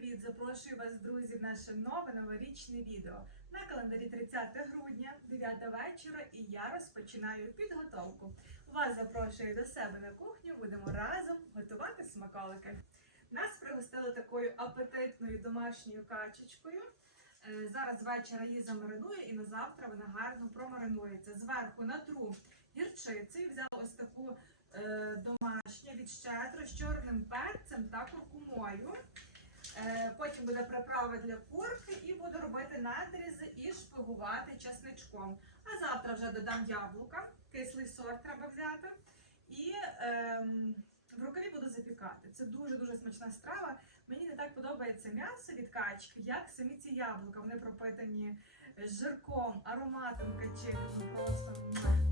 привіт! Запрошую вас, друзі, в наше нове новорічне відео. На календарі 30 грудня, 9 вечора, і я розпочинаю підготовку. Вас запрошую до себе на кухню, будемо разом готувати смаколики. Нас пригостили такою апетитною домашньою качечкою. Е, зараз вечора її замариную і на завтра вона гарно промаринується. Зверху натру гірчицею взяла ось таку е, домашню від щедро з чорним перцем та куркумою. Е, потім буде приправа для курки і буду робити надрізи і шпигувати часничком. А завтра вже додам яблука, кислий сорт треба взяти. І ем, в рукаві буду запікати. Це дуже-дуже смачна страва. Мені не так подобається м'ясо від качки, як самі ці яблука. Вони пропитані е, жирком, ароматом качки. Ну, просто. Ну,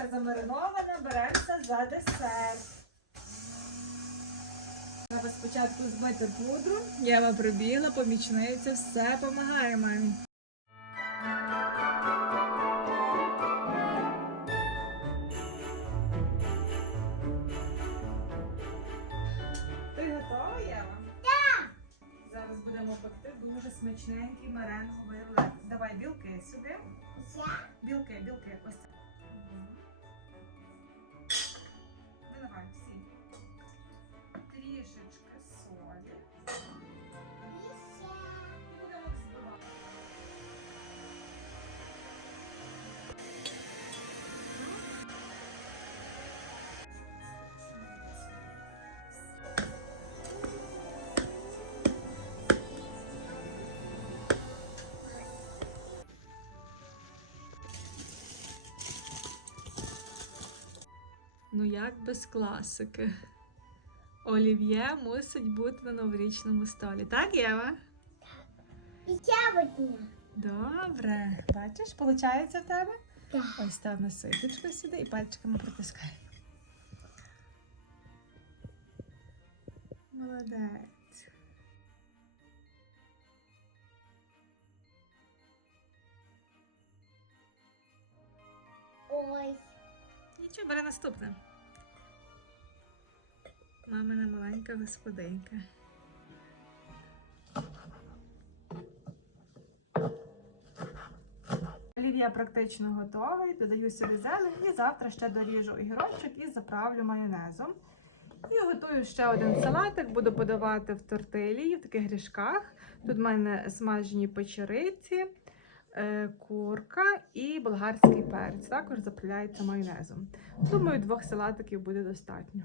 курочка замаринована, береться за десерт. Треба спочатку збити пудру, Єва прибігла, помічниця, все допомагаємо. Ти готова, Єва? Так! Зараз будемо пекти дуже смачненький меренговий лед. Давай білки сюди. Білки, білки. Ось так. in the Heart Ну як без класики? Олів'є мусить бути на новорічному столі. Так, Єва? І я одна. Добре. Бачиш, виходить в тебе? Так. Ось став на ситочку сюди і пальчиками притискай. Молодець. Ой. І що бере наступне мамина маленька господинка. Олів'є практично готовий, додаю сюди зелень і завтра ще доріжу огірочок і заправлю майонезом. І готую ще один салатик, буду подавати в тортилі, в таких грішках. Тут в мене смажені печериці, е, курка і болгарський перець. Також заправляється майонезом. Думаю, двох салатиків буде достатньо.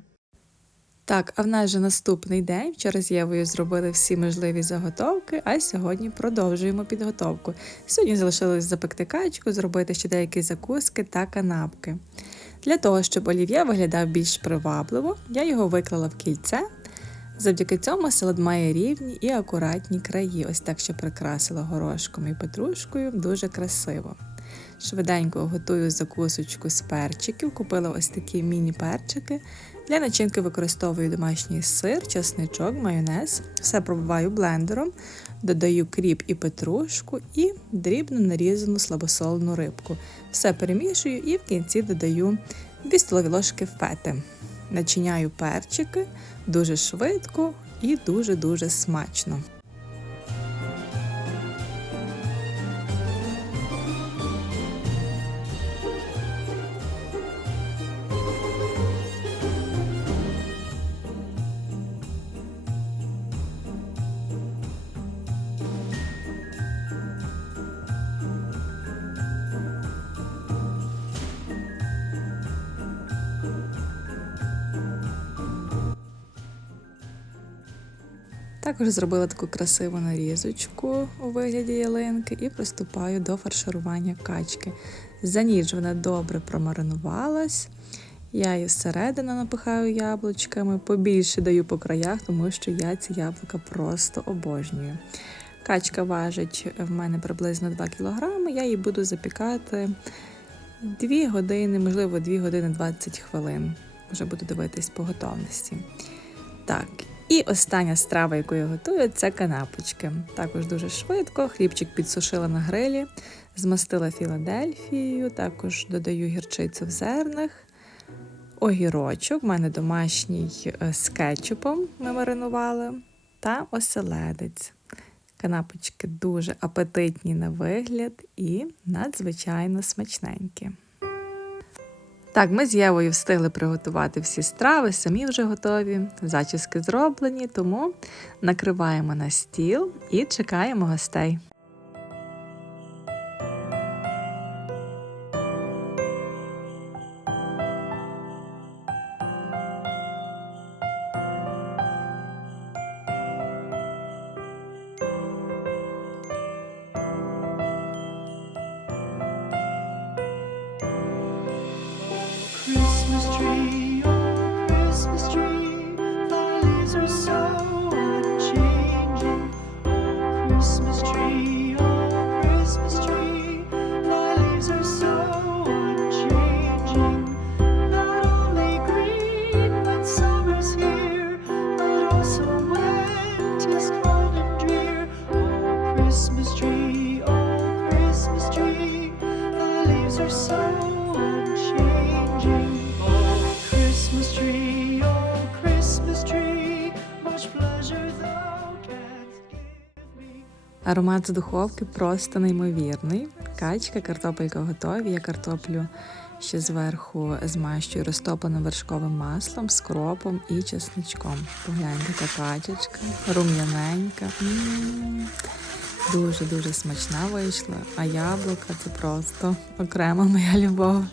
Так, а в нас же наступний день. Вчора з Євою зробили всі можливі заготовки, а сьогодні продовжуємо підготовку. Сьогодні залишилось запекти качку, зробити ще деякі закуски та канапки. Для того, щоб олів'є виглядав більш привабливо, я його виклала в кільце. Завдяки цьому салат має рівні і акуратні краї, ось так, що прикрасила горошком і петрушкою, дуже красиво. Швиденько готую закусочку з перчиків. Купила ось такі міні-перчики. Для начинки використовую домашній сир, чесничок, майонез. Все пробиваю блендером, додаю кріп і петрушку і дрібно нарізану слабосолену рибку. Все перемішую і в кінці додаю 2 столові ложки фети. Начиняю перчики дуже швидко і дуже-дуже смачно. Також зробила таку красиву нарізочку у вигляді ялинки і приступаю до фарширування качки. За ніч вона добре промаринувалась. Я її всередину напихаю яблучками, побільше даю по краях, тому що я ці яблука просто обожнюю. Качка важить в мене приблизно 2 кг, я її буду запікати 2 години, можливо, 2 години 20 хвилин. Вже буду дивитись по готовності. Так, і остання страва, яку я готую, це канапочки. Також дуже швидко. Хлібчик підсушила на грилі, змастила Філадельфією, також додаю гірчицю в зернах. Огірочок, в мене домашній е, з кетчупом ми маринували, та оселедець. Канапочки дуже апетитні на вигляд і надзвичайно смачненькі. Так, ми з Євою встигли приготувати всі страви, самі вже готові, зачіски зроблені, тому накриваємо на стіл і чекаємо гостей. Аромат з духовки просто неймовірний. Качка, картопелька готові. Я картоплю ще зверху змащую розтопленим вершковим маслом, скропом і чесничком. Погляньте, така качечка, рум'яненька. Дуже-дуже смачна вийшла, а яблука це просто окрема моя любов.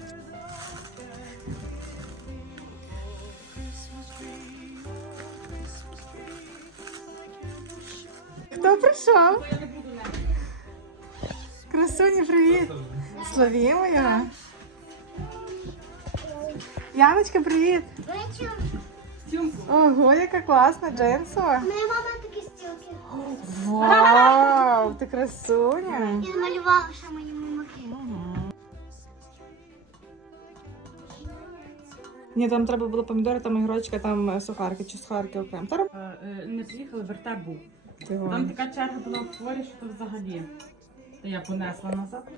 Хто прийшов? Красуні, привіт! Словімо його. Яночка, привіт! Ого, яка класна, джинсова. Моя мама такі стілки. Вау, ти красуня. Я намалювала ще мої мамаки. Ні, там треба було помідори, там ігрочка, там сухарки чи сухарки окремо. Е, е, не приїхали, верта був. Там така черга була в хворі, що то взагалі. Та я понесла назад.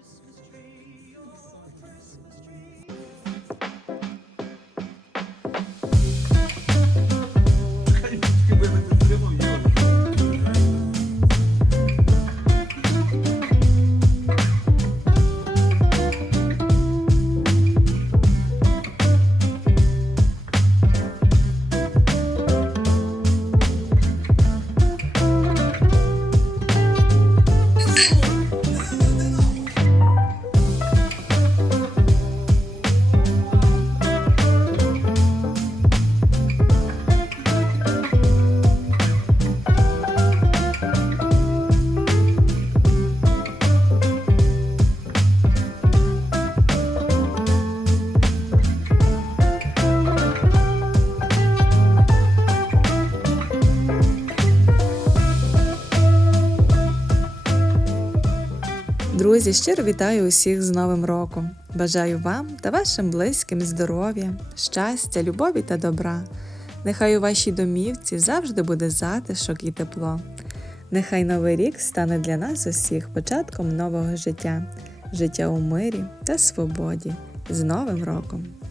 Друзі, щиро вітаю усіх з Новим роком! Бажаю вам та вашим близьким здоров'я, щастя, любові та добра. Нехай у вашій домівці завжди буде затишок і тепло. Нехай Новий рік стане для нас усіх початком нового життя, життя у мирі та свободі. З Новим роком!